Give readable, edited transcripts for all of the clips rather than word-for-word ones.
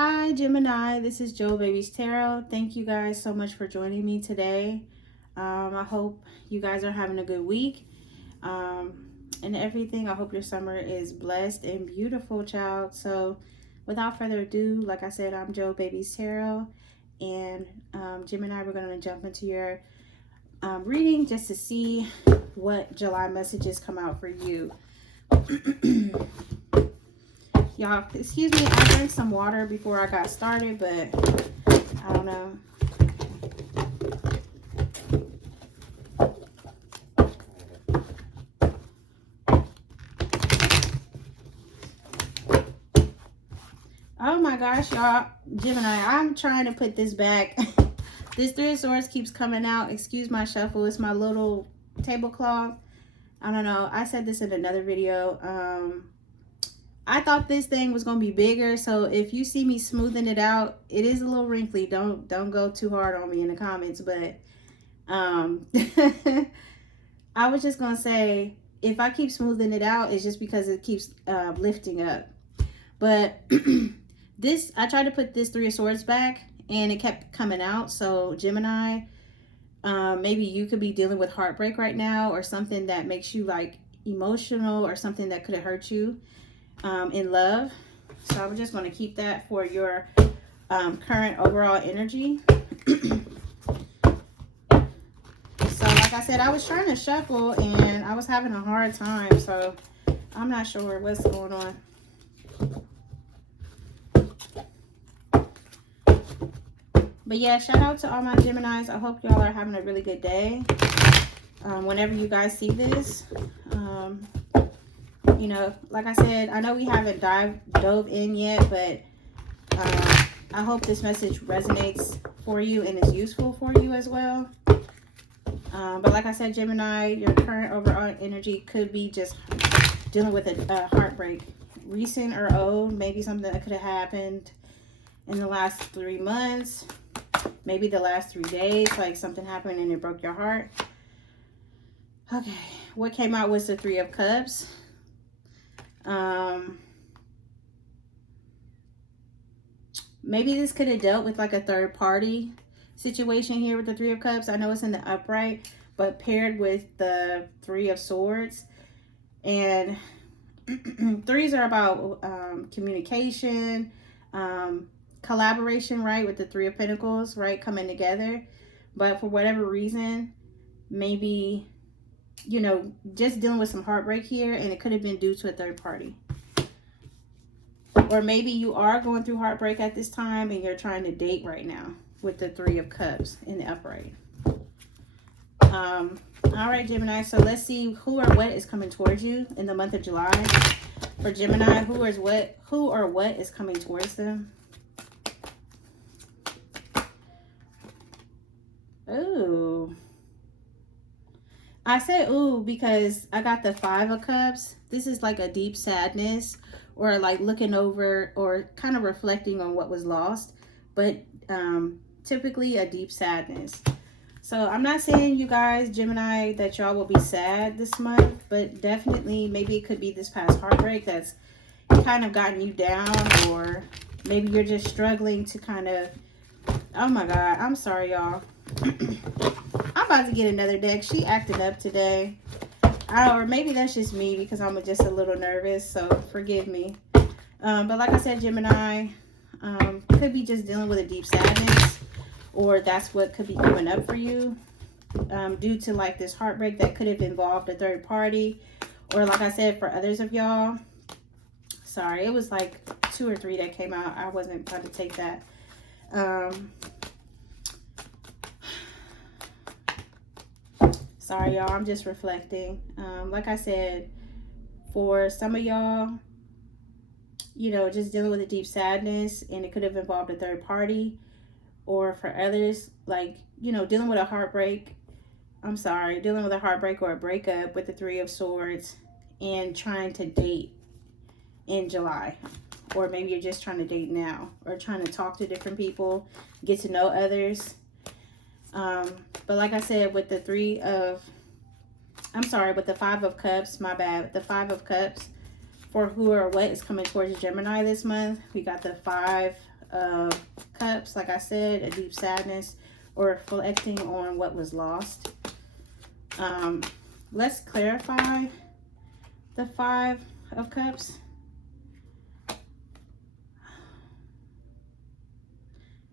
Hi, Gemini. This is Joe Baby's Tarot. Thank you guys so much for joining me today. I hope you guys are having a good week and everything. I hope your summer is blessed and beautiful, child. So, without further ado, like I said, I'm Joe Baby's Tarot. And Gemini, we're going to jump into your reading just to see what July messages come out for you. Y'all, excuse me, I drank some water before I got started, but I don't know. Oh my gosh, y'all. Gemini, I'm trying to put this back. This Three of Swords keeps coming out. Excuse my shuffle. It's my little tablecloth. I don't know. I said this in another video. I thought this thing was going to be bigger, so if you see me smoothing it out, it is a little wrinkly. Don't go too hard on me in the comments, but I was just going to say, if I keep smoothing it out, it's just because it keeps lifting up. But this, I tried to put this Three of Swords back, and it kept coming out. So Gemini, maybe you could be dealing with heartbreak right now, or something that makes you like emotional, or something that could have hurt you in love. So I'm just going to keep that for your current overall energy. So like I said, I was trying to shuffle and I was having a hard time, so I'm not sure what's going on. But yeah, shout out to all my Geminis. I hope y'all are having a really good day. Whenever you guys see this, you know, like I said, I know we haven't dove in yet, but I hope this message resonates for you and is useful for you as well. But like I said, Gemini, your current overall energy could be just dealing with a heartbreak, recent or old, maybe something that could have happened in the last 3 months, maybe the last 3 days, like something happened and it broke your heart. Okay, what came out was the Three of Cups. Maybe this could have dealt with like a third party situation here with the Three of Cups. I know it's in the upright, but paired with the Three of Swords. And threes are about communication, collaboration, right? With the Three of Pentacles, right? Coming together. But for whatever reason, maybe, you know, just dealing with some heartbreak here, and it could have been due to a third party. Or maybe you are going through heartbreak at this time and you're trying to date right now with the Three of Cups in the upright. All right, Gemini, so let's see who or what is coming towards you in the month of July. For Gemini, who or what is coming towards them? Ooh. I said ooh because I got the Five of Cups. This is like a deep sadness, or like looking over or kind of reflecting on what was lost, but typically a deep sadness. So I'm not saying, you guys, Gemini, that y'all will be sad this month, but definitely maybe it could be this past heartbreak that's kind of gotten you down, or maybe you're just struggling to kind of, oh my God, I'm sorry, y'all. I'm about to get another deck. She acting up today. Or maybe that's just me because I'm just a little nervous, so forgive me. But like I said, Gemini, could be just dealing with a deep sadness, or that's what could be coming up for you due to like this heartbreak that could have involved a third party. Or like I said, for others of y'all, sorry, it was like 2 or 3 that came out. I wasn't about to take that. Sorry, y'all. I'm just reflecting. Like I said, for some of y'all, you know, just dealing with a deep sadness, and it could have involved a third party. Or for others, like, you know, dealing with a heartbreak. I'm sorry, dealing with a heartbreak or a breakup with the Three of Swords, and trying to date in July. Or maybe you're just trying to date now, or trying to talk to different people, get to know others. But like I said, with the with the Five of Cups, my bad, the Five of Cups, for who or what is coming towards Gemini this month, we got the Five of Cups, like I said, a deep sadness or reflecting on what was lost. Let's clarify the Five of Cups.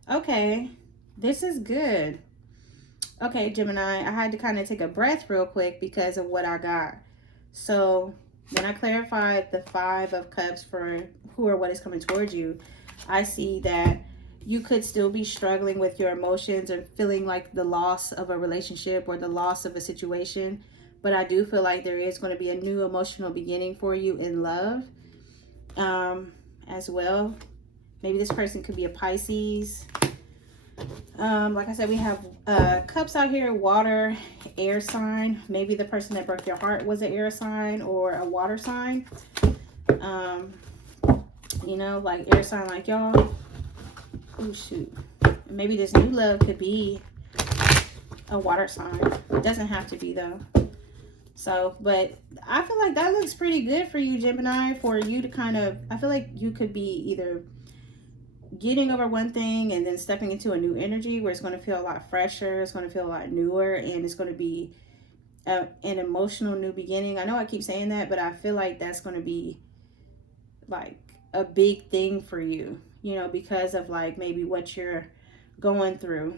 Okay, this is good. Okay, Gemini, I had to kind of take a breath real quick because of what I got. So when I clarified the Five of Cups for who or what is coming towards you, I see that you could still be struggling with your emotions or feeling like the loss of a relationship or the loss of a situation. But I do feel like there is going to be a new emotional beginning for you in love as well. Maybe this person could be a Pisces. Like I said, we have Cups out here, water, air sign. Maybe the person that broke your heart was an air sign or a water sign. You know, like air sign like y'all. Oh, shoot. Maybe this new love could be a water sign. It doesn't have to be, though. So, but I feel like that looks pretty good for you, Gemini, for you to kind of, I feel like you could be either getting over one thing and then stepping into a new energy where it's going to feel a lot fresher, it's going to feel a lot newer, and it's going to be an emotional new beginning. I know I keep saying that, but I feel like that's going to be like a big thing for you, you know, because of like maybe what you're going through.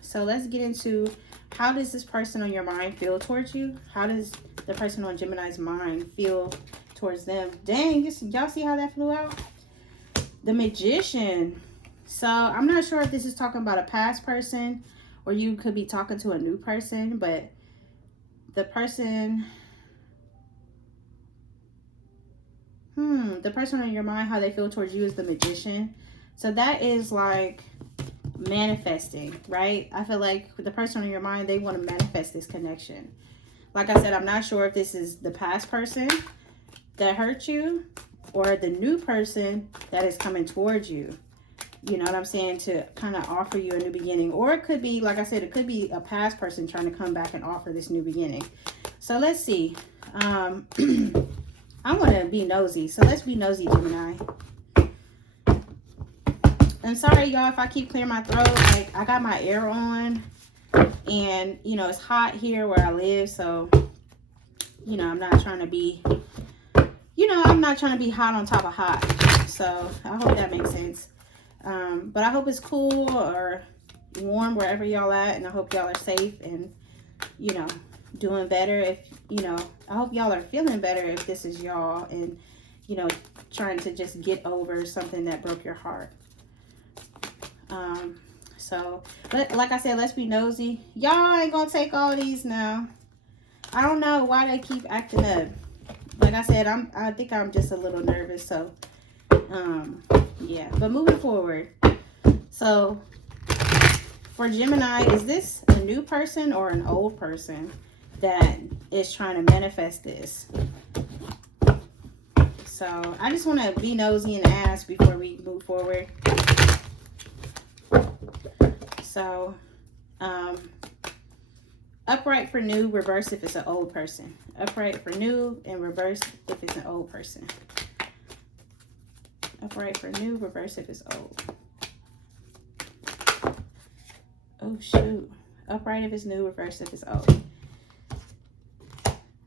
So let's get into, how does this person on your mind feel towards you? How does the person on Gemini's mind feel towards them? Dang, y'all see how that flew out? The Magician. So I'm not sure if this is talking about a past person or you could be talking to a new person, but the person, the person on your mind, how they feel towards you is the Magician. So that is like manifesting, right? I feel like the person on your mind, they want to manifest this connection. Like I said, I'm not sure if this is the past person that hurt you or the new person that is coming towards you. You know what I'm saying? To kind of offer you a new beginning. Or it could be, like I said, it could be a past person trying to come back and offer this new beginning. So let's see. I want to be nosy. So let's be nosy, Gemini. I'm sorry, y'all, if I keep clearing my throat. Like, I got my air on. And, you know, it's hot here where I live. So, you know, I'm not trying to be... I'm not trying to be hot on top of hot. So I hope that makes sense. But I hope it's cool or warm wherever y'all at. And I hope y'all are safe and, you know, doing better. If, you know, I hope y'all are feeling better if this is y'all. And, you know, trying to just get over something that broke your heart. But like I said, let's be nosy. Y'all ain't gonna take all these now. I don't know why they keep acting up. Like I said, I think I'm just a little nervous. So, yeah. But moving forward. So, for Gemini, is this a new person or an old person that is trying to manifest this? So, I just want to be nosy and ask before we move forward. So, upright for new, reverse if it's an old person. Upright for new and reverse if it's an old person. Upright for new, reverse if it's old. Oh, shoot. Upright if it's new, reverse if it's old.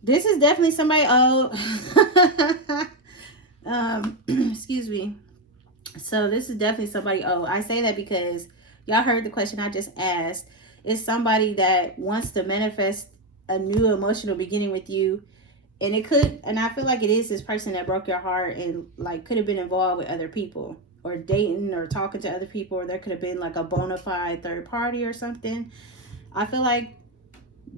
This is definitely somebody old. Excuse me. So this is definitely somebody old. I say that because y'all heard the question I just asked. It's somebody that wants to manifest a new emotional beginning with you. And it could, and I feel like it is this person that broke your heart and like could have been involved with other people or dating or talking to other people, or there could have been like a bona fide third party or something. I feel like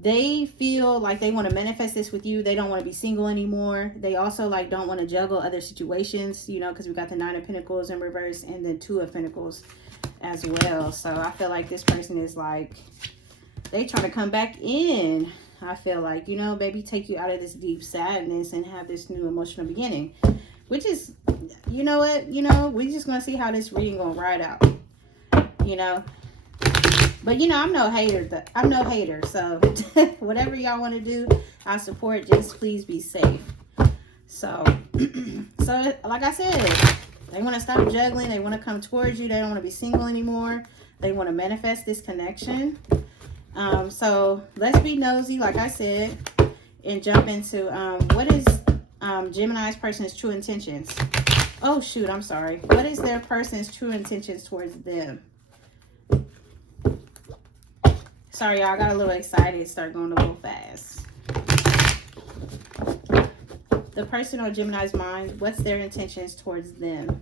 they feel like they want to manifest this with you. They don't want to be single anymore. They also like don't want to juggle other situations, you know, because we got the Nine of Pentacles in reverse and the Two of Pentacles as well. So I feel like this person is like, they try to come back in. I feel like, you know, maybe take you out of this deep sadness and have this new emotional beginning, which is, you know what, you know, we're just going to see how this reading going to ride out, you know. But, you know, I'm no hater. So whatever y'all want to do, I support. Just please be safe. So So, like I said, they want to stop juggling. They want to come towards you. They don't want to be single anymore. They want to manifest this connection. So let's be nosy, like I said, and jump into what is Gemini's person's true intentions. Oh, shoot, I'm sorry. What is their person's true intentions towards them? Sorry, y'all, I got a little excited. Start going a little fast. The person on Gemini's mind, what's their intentions towards them?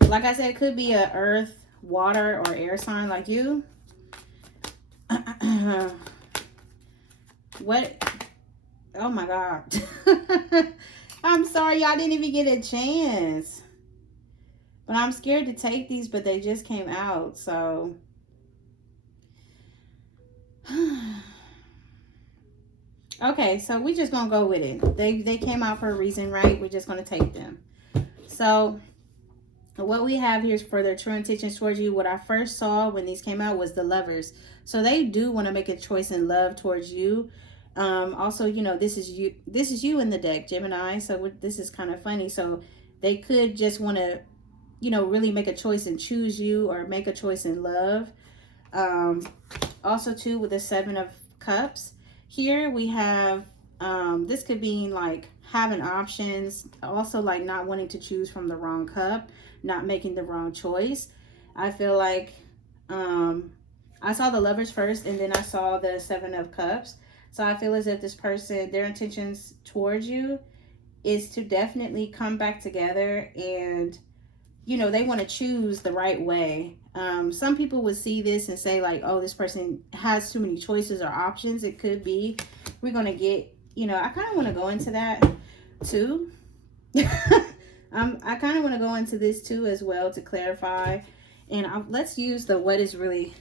Like I said, it could be a earth, water, or air sign like you. What? Oh my God. I'm sorry, y'all didn't even get a chance. But I'm scared to take these, but they just came out, so. Okay, so we're just gonna go with it. They came out for a reason, right? We're just gonna take them. So what we have here is for their true intentions towards you. What I first saw when these came out was the Lovers. So they do want to make a choice in love towards you. Also, you know, this is you in the deck, Gemini. So this is kind of funny. So they could just want to, you know, really make a choice and choose you, or make a choice in love. Also too, with the Seven of Cups here, we have this could be like having options, also like not wanting to choose from the wrong cup, not making the wrong choice. I feel like I saw the Lovers first, and then I saw the Seven of Cups. So I feel as if this person, their intentions towards you is to definitely come back together, and you know, they want to choose the right way. Some people would see this and say like, oh, this person has too many choices or options. It could be. We're going to get, you know, I kind of want to go into that too. I kind of want to go into this too as well to clarify. And let's use the what is really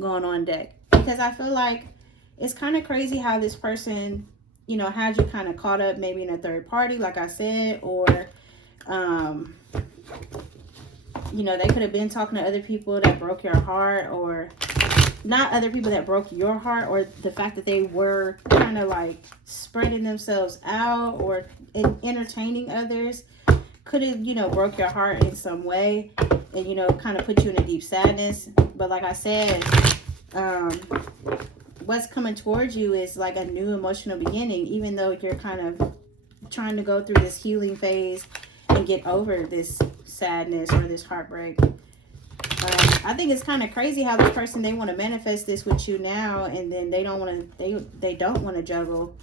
going on deck, because I feel like it's kind of crazy how this person, you know, had you kind of caught up maybe in a third party, like I said, or you know, they could have been talking to other people that broke your heart, or not other people that broke your heart, or the fact that they were kind of like spreading themselves out or entertaining others could have, you know, broke your heart in some way, and, you know, kind of put you in a deep sadness. But like I said, what's coming towards you is like a new emotional beginning, even though you're kind of trying to go through this healing phase and get over this sadness or this heartbreak. I think it's kind of crazy how this person, they want to manifest this with you now, and then they don't want to, they don't want to juggle,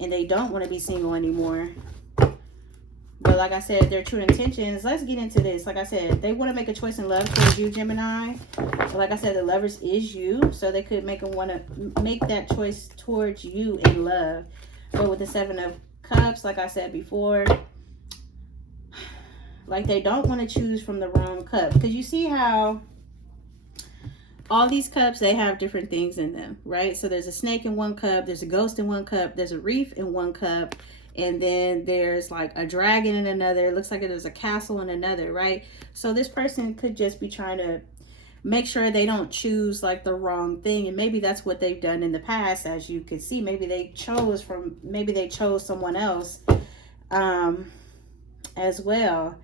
and they don't want to be single anymore. But like I said, their true intentions, let's get into this. Like I said, they want to make a choice in love towards you, Gemini. But like I said, the Lovers is you, so they could want to make that choice towards you in love. But with the Seven of Cups, like I said before, like they don't want to choose from the wrong cup, because you see how all these cups, they have different things in them, right? So there's a snake in one cup, there's a ghost in one cup, there's a reef in one cup, and then there's like a dragon in another. It looks like there's a castle in another, right? So this person could just be trying to make sure they don't choose like the wrong thing, and maybe that's what they've done in the past. As you could see, maybe they chose someone else as well.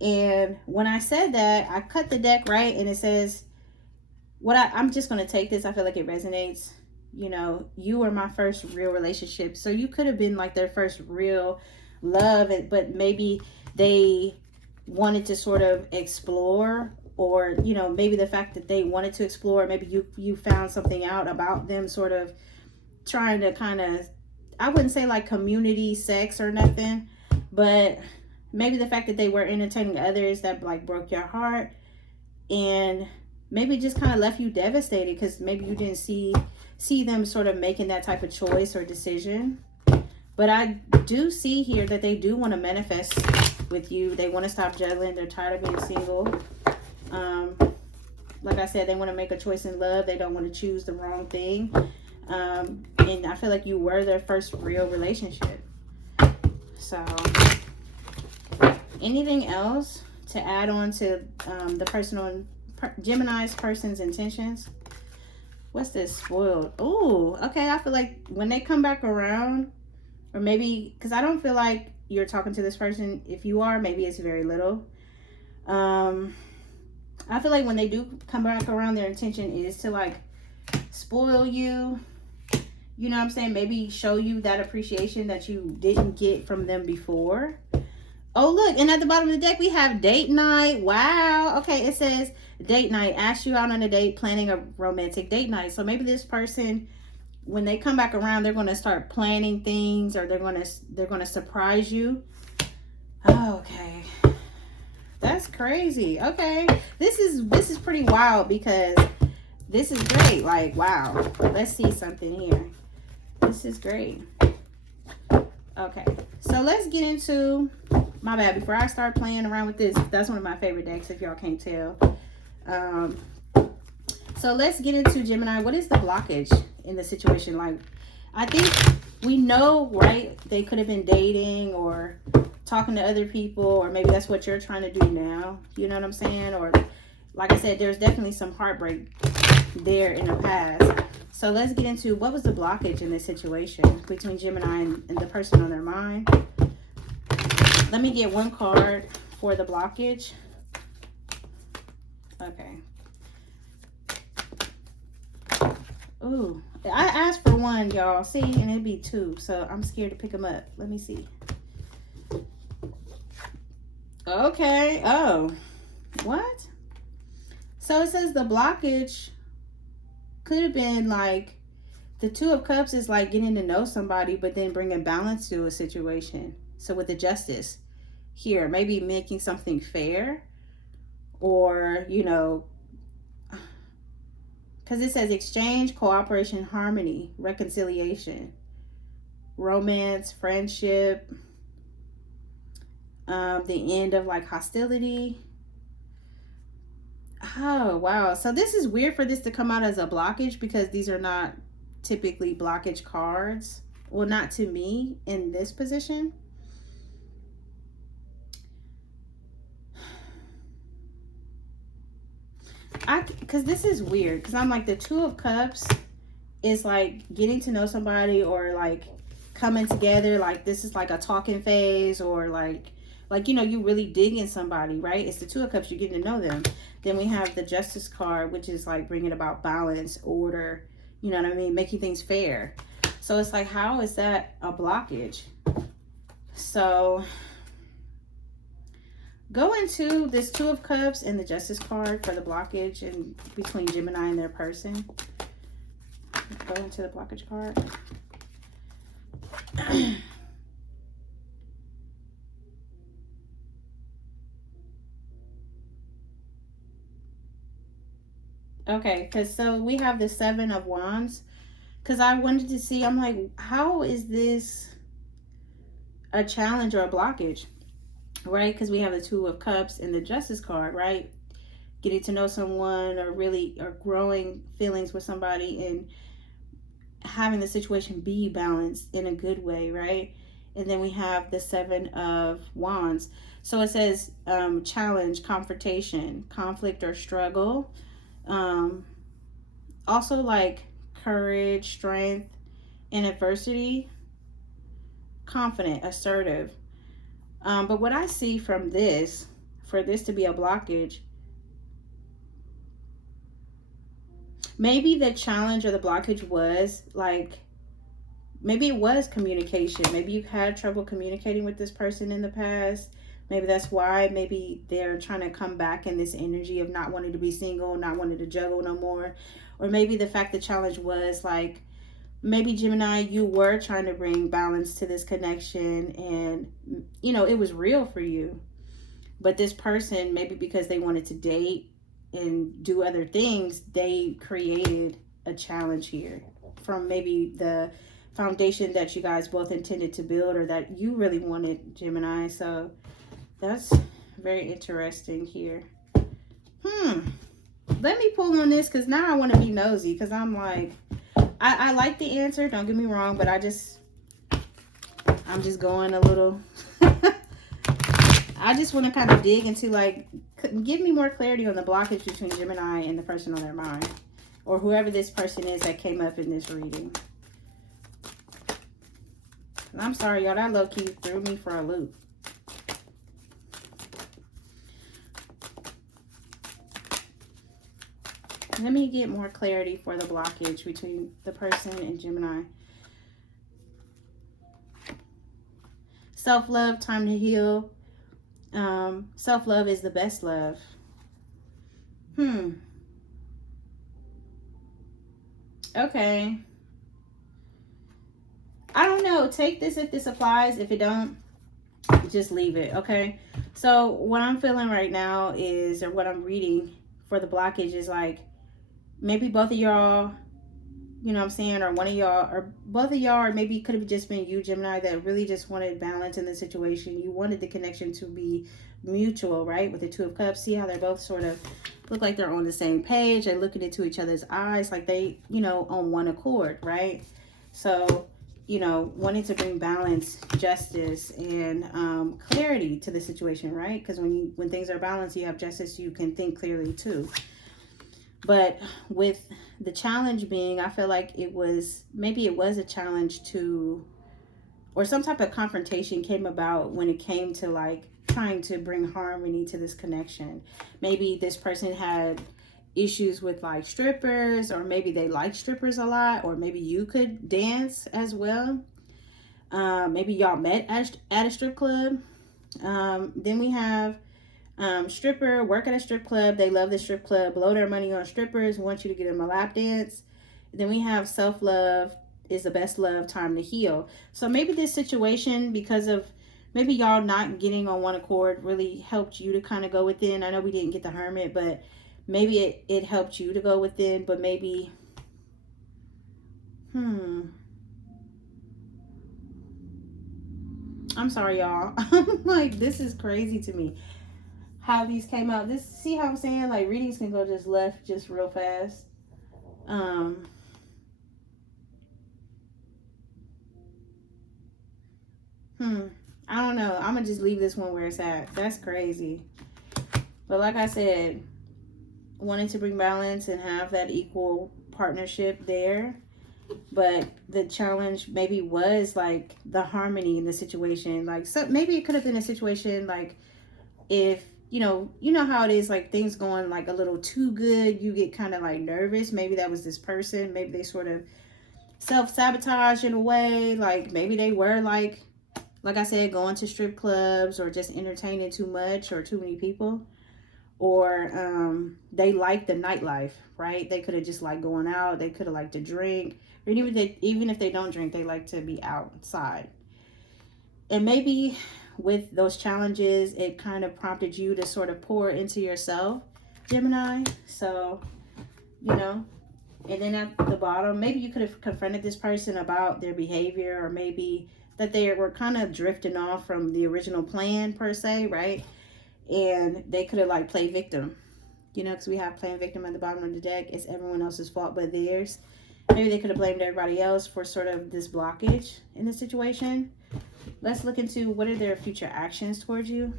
And when I said that, I cut the deck, right? And it says, I'm just going to take this. I feel like it resonates. You know, you were my first real relationship. So you could have been like their first real love, but maybe they wanted to sort of explore, or, you know, maybe the fact that they wanted to explore, maybe you found something out about them, sort of trying to kind of, I wouldn't say like community sex or nothing, but maybe the fact that they were entertaining others that like broke your heart, and maybe just kind of left you devastated because maybe you didn't see them sort of making that type of choice or decision. But I do see here that they do want to manifest with you. They want to stop juggling. They're tired of being single. Like I said, they want to make a choice in love. They don't want to choose the wrong thing. And I feel like you were their first real relationship. So anything else to add on to the Gemini's person's intentions? What's this? Spoiled. Ooh, okay. I feel like when they come back around, or maybe because I don't feel like you're talking to this person. If you are, maybe it's very little. Um, I feel like when they do come back around, their intention is to like spoil you. You know what I'm saying? Maybe show you that appreciation that you didn't get from them before. Oh, look. And at the bottom of the deck, we have date night. Wow. Okay. It says date night. Ask you out on a date, planning a romantic date night. So maybe this person, when they come back around, they're going to start planning things, or they're going to surprise you. Okay. That's crazy. Okay. This is pretty wild, because this is great. Like, wow. Let's see something here. This is great. Okay. So let's get into, my bad, before I start playing around with this, that's one of my favorite decks, if y'all can't tell. So let's get into Gemini. What is the blockage in the situation? Like, I think we know, right? They could have been dating or talking to other people, or maybe that's what you're trying to do now. You know what I'm saying? Or like I said, there's definitely some heartbreak there in the past. So let's get into what was the blockage in this situation between Gemini and the person on their mind. Let me get one card for the blockage. Okay. Ooh, I asked for one, y'all. See, and it'd be two. So I'm scared to pick them up. Let me see. Okay. Oh, what? So it says the blockage could have been like, the Two of Cups is like getting to know somebody, but then bringing balance to a situation. So with the Justice here, maybe making something fair, or, you know, because it says exchange, cooperation, harmony, reconciliation, romance, friendship, the end of like hostility. Oh, wow. So this is weird for this to come out as a blockage, because these are not typically blockage cards. Well, not to me in this position. Because this is weird, because I'm like, the Two of Cups is like getting to know somebody, or like coming together. Like, this is like a talking phase, or like, you know, you really digging somebody, right? It's the Two of Cups, you're getting to know them. Then we have the Justice card, which is like bringing about balance, order, you know what I mean? Making things fair. So it's like, how is that a blockage? So go into this Two of Cups and the Justice card for the blockage in between Gemini and their person. Go into the blockage card. Okay, because so we have the Seven of Wands. Because I wanted to see, I'm like, how is this a challenge or a blockage? Right? Because we have the Two of Cups and the Justice card, right? Getting to know someone, or really, or growing feelings with somebody, and having the situation be balanced in a good way, right? And then we have the Seven of Wands. So it says challenge, confrontation, conflict or struggle. Also like courage, strength in adversity, confident, assertive. But what I see from this, for this to be a blockage, maybe the challenge or the blockage was like, maybe it was communication. Maybe you've had trouble communicating with this person in the past. Maybe that's why. Maybe they're trying to come back in this energy of not wanting to be single, not wanting to juggle no more. Or maybe the fact the challenge was like, maybe Gemini, you were trying to bring balance to this connection, and, you know, it was real for you. But this person, maybe because they wanted to date and do other things, they created a challenge here from maybe the foundation that you guys both intended to build, or that you really wanted, Gemini. So that's very interesting here. Let me pull on this, because now I want to be nosy, because I'm like, I like the answer, don't get me wrong, but I'm just going a little I just want to kind of dig into, like, give me more clarity on the blockage between Gemini and the person on their mind. or whoever this person is that came up in this reading. And I'm sorry, y'all, that low-key threw me for a loop. Let me get more clarity for the blockage between the person and Gemini. Self-love, time to heal. Self-love is the best love. Okay. I don't know. Take this if this applies. If it don't, just leave it, okay? So what I'm feeling right now is, or what I'm reading for the blockage is like, maybe both of y'all, you know what I'm saying, or one of y'all, or both of y'all, or maybe it could have just been you, Gemini, that really just wanted balance in the situation. You wanted the connection to be mutual, right? With the Two of Cups. See how they're both sort of look like they're on the same page. They're looking into each other's eyes, like they, you know, on one accord, right? So, you know, wanting to bring balance, justice, and clarity to the situation, right? Because when things are balanced, you have justice, you can think clearly too. But with the challenge being, I feel like maybe it was a challenge to, or some type of confrontation came about when it came to like trying to bring harmony to this connection. Maybe this person had issues with like strippers, or maybe they like strippers a lot, or maybe you could dance as well. Maybe y'all met at a strip club. Then we have stripper, work at a strip club. They love the strip club, blow their money on strippers, want you to get them a lap dance. Then we have self-love is the best love, time to heal. So maybe this situation, because of maybe y'all not getting on one accord, really helped you to kind of go within. I know we didn't get the Hermit, but maybe it helped you to go within. But maybe I'm sorry, y'all. Like, this is crazy to me how these came out. See how I'm saying, like, readings can go just left just real fast. I don't know. I'm gonna just leave this one where it's at. That's crazy. But like I said, wanting to bring balance and have that equal partnership there. But the challenge maybe was like the harmony in the situation. Like, so maybe it could have been a situation like, if you know how it is, like things going like a little too good, you get kind of like nervous. Maybe that was this person. Maybe they sort of self-sabotage in a way. Like maybe they were like I said, going to strip clubs, or just entertaining too much or too many people, or they like the nightlife, right? They could have just like going out. They could have liked to drink, or even if they don't drink, they like to be outside. And maybe with those challenges, it kind of prompted you to sort of pour into yourself, Gemini. So, you know, and then at the bottom, maybe you could have confronted this person about their behavior, or maybe that they were kind of drifting off from the original plan per se, right? And they could have like played victim, you know, because we have playing victim at the bottom of the deck. It's everyone else's fault but theirs. Maybe they could have blamed everybody else for sort of this blockage in the situation. Let's look into what are their future actions towards you.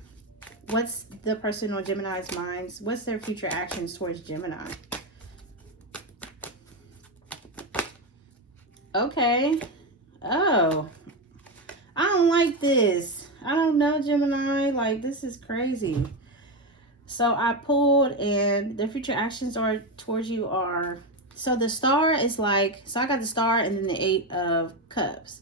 What's the person on Gemini's minds? What's their future actions towards Gemini? Okay. Oh, I don't like this. I don't know, Gemini. Like, this is crazy. So I pulled, and the future actions are towards you are, so the star is like, so I got the star and then the 8 of Cups.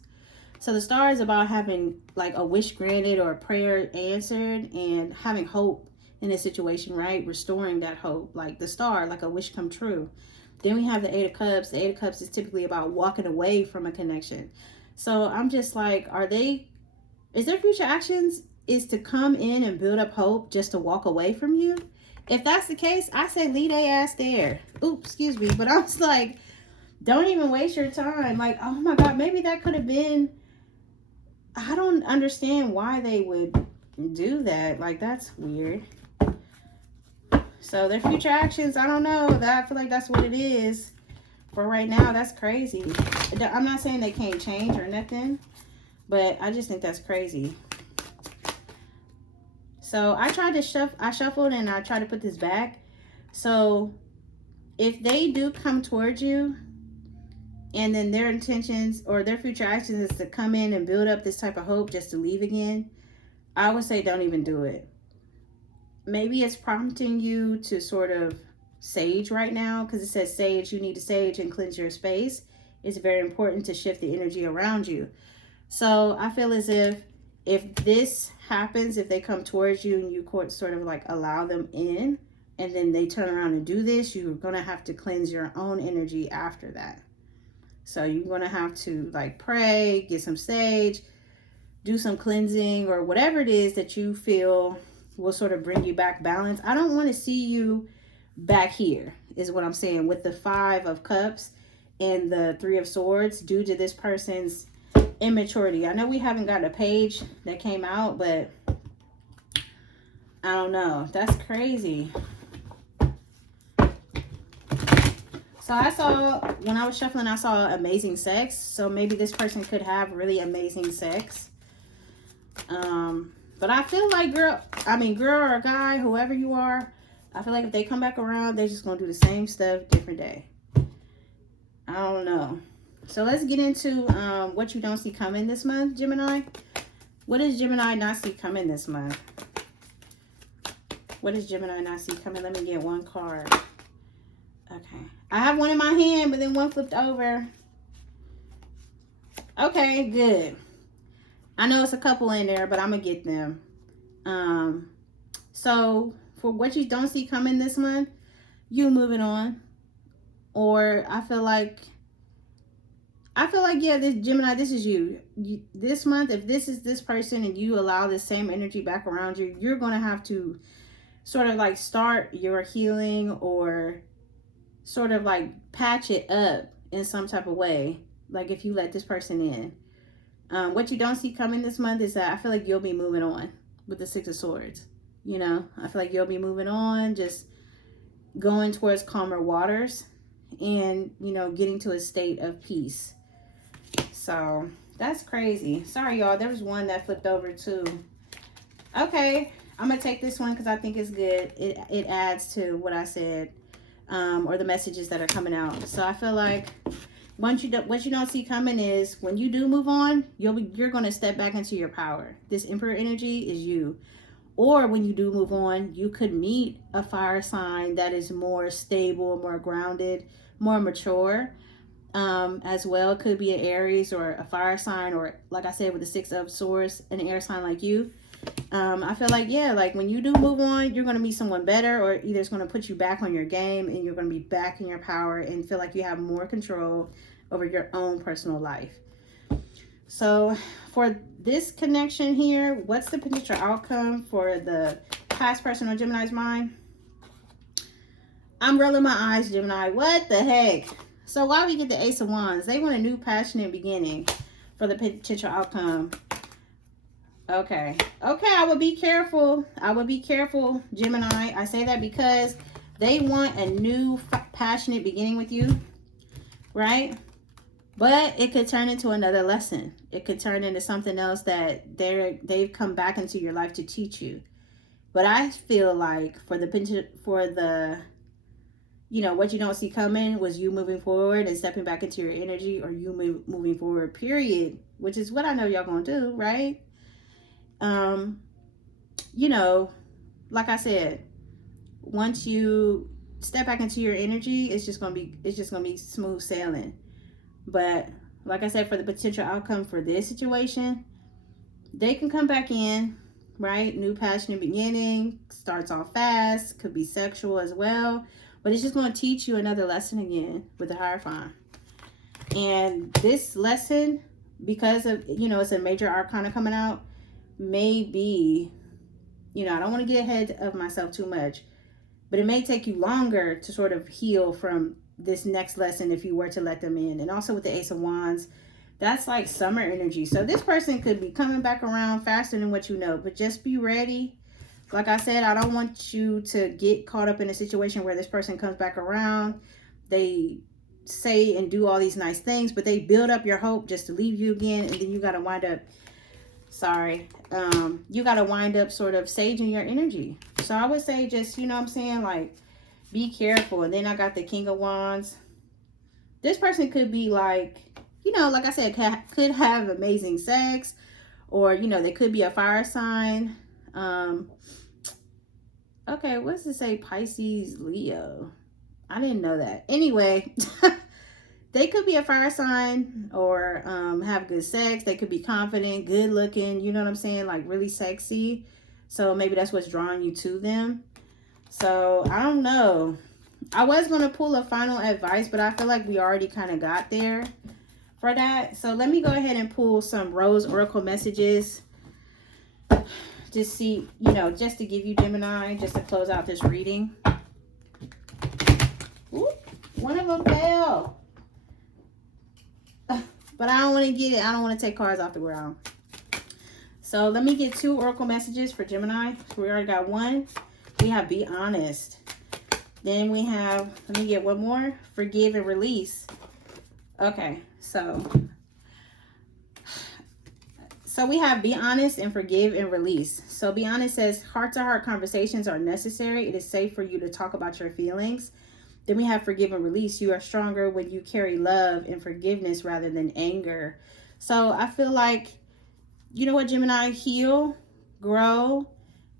So the star is about having like a wish granted or a prayer answered, and having hope in a situation, right? Restoring that hope, like the star, like a wish come true. Then we have the 8 of Cups. The 8 of Cups is typically about walking away from a connection. So I'm just like, is their future actions is to come in and build up hope just to walk away from you? If that's the case, I say leave their ass there. Oops, excuse me. But I was like, don't even waste your time. Like, oh my God, maybe that could have been, I don't understand why they would do that. Like, that's weird. So their future actions, I don't know. I feel like that's what it is. For right now, that's crazy. I'm not saying they can't change or nothing, but I just think that's crazy. So I tried to I shuffled and I tried to put this back. So if they do come towards you, and then their intentions or their future actions is to come in and build up this type of hope just to leave again, I would say don't even do it. Maybe it's prompting you to sort of sage right now, because it says sage, you need to sage and cleanse your space. It's very important to shift the energy around you. So I feel as if this happens, if they come towards you and you sort of like allow them in, and then they turn around and do this, you're going to have to cleanse your own energy after that. So you're going to have to like pray, get some sage, do some cleansing, or whatever it is that you feel will sort of bring you back balance. I don't want to see you back here, is what I'm saying, with the 5 of Cups and the 3 of Swords, due to this person's immaturity. I know we haven't got a page that came out, but I don't know. That's crazy. So I saw, when I was shuffling, I saw amazing sex. So maybe this person could have really amazing sex. But I feel like girl or guy, whoever you are, I feel like if they come back around, they're just going to do the same stuff, different day. I don't know. So let's get into what you don't see coming this month, Gemini. What does Gemini not see coming this month? What does Gemini not see coming? Let me get one card. Okay. I have one in my hand, but then one flipped over. Okay, good. I know it's a couple in there, but I'm going to get them. So for what you don't see coming this month, you moving on. Or I feel like, yeah, this Gemini, this is you. This month, if this is this person and you allow this same energy back around you, you're going to have to sort of like start your healing, or sort of like patch it up in some type of way. Like if you let this person in. What you don't see coming this month is that I feel like you'll be moving on with the 6 of Swords. You know, I feel like you'll be moving on, just going towards calmer waters and, you know, getting to a state of peace. So that's crazy. Sorry, y'all. There was one that flipped over too. Okay. I'm going to take this one because I think it's good. It adds to what I said, or the messages that are coming out. So I feel like what you don't see coming is when you do move on, you're going to step back into your power. This Emperor energy is you. Or when you do move on, you could meet a fire sign that is more stable, more grounded, more mature. As well, it could be an Aries or a fire sign, or like I said with the 6 of Swords, an air sign like you. I feel like, yeah, like when you do move on, you're going to meet someone better, or either it's going to put you back on your game and you're going to be back in your power and feel like you have more control over your own personal life. So for this connection here, what's the potential outcome for the past person on Gemini's mind? I'm rolling my eyes, Gemini. What the heck? So why we get the Ace of Wands? They want a new passionate beginning for the potential outcome. Okay. Okay, I would be careful. I would be careful, Gemini. I say that because they want a new passionate beginning with you, right? But it could turn into another lesson. It could turn into something else that they've come back into your life to teach you. But I feel like for the you know, what you don't see coming was you moving forward and stepping back into your energy, or you moving forward, period, which is what I know y'all gonna do, right? You know, like I said, once you step back into your energy, it's just gonna be smooth sailing. But like I said, for the potential outcome for this situation, they can come back in, right? New passionate beginning, starts off fast, could be sexual as well, but it's just going to teach you another lesson again with the Hierophant. And this lesson, because of, you know, it's a major arcana coming out, may be, you know, I don't want to get ahead of myself too much, but it may take you longer to sort of heal from this next lesson if you were to let them in. And also with the Ace of Wands, that's like summer energy. So this person could be coming back around faster than what you know, but just be ready. Like I said, I don't want you to get caught up in a situation where this person comes back around. They say and do all these nice things, but they build up your hope just to leave you again. And then you got to wind up, you got to wind up sort of saging your energy. So I would say just, you know what I'm saying, like, Be careful. And then I got the King of Wands. This person could be like, you know, like I said, could have amazing sex, or, you know, they could be a fire sign. Okay, what does it say? Pisces, Leo. I didn't know that. Anyway, they could be a fire sign, or have good sex. They could be confident, good looking, you know what I'm saying? Like really sexy. So maybe that's what's drawing you to them. So I don't know. I was going to pull a final advice, but I feel like we already kind of got there for that. So let me go ahead and pull some Rose Oracle messages. Just see, you know, just to give you, Gemini, just to close out this reading. Ooh, one of them fell. But I don't want to get it. I don't want to take cards off the ground. So let me get 2 Oracle messages for Gemini. We already got one. We have be honest. Then we have, let me get one more. Forgive and release. Okay, so we have be honest and forgive and release. So be honest says heart-to-heart conversations are necessary. It is safe for you to talk about your feelings. Then we have forgive and release. You are stronger when you carry love and forgiveness rather than anger. So I feel like, you know what, Gemini, heal, grow,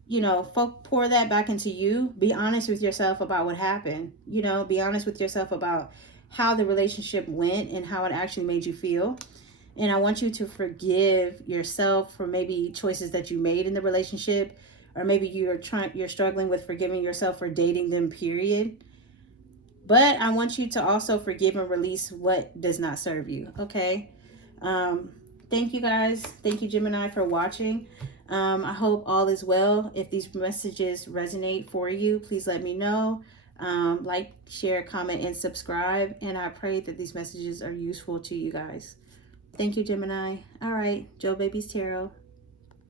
you know, pour that back into you. Be honest with yourself about what happened. You know, be honest with yourself about how the relationship went and how it actually made you feel. And I want you to forgive yourself for maybe choices that you made in the relationship, or maybe you're struggling with forgiving yourself for dating them, period. But I want you to also forgive and release what does not serve you. Okay. Thank you guys. Thank you, Gemini, for watching. I hope all is well. If these messages resonate for you, please let me know. Like, share, comment, and subscribe. And I pray that these messages are useful to you guys. Thank you, Gemini. All right, Joe Baby's Tarot.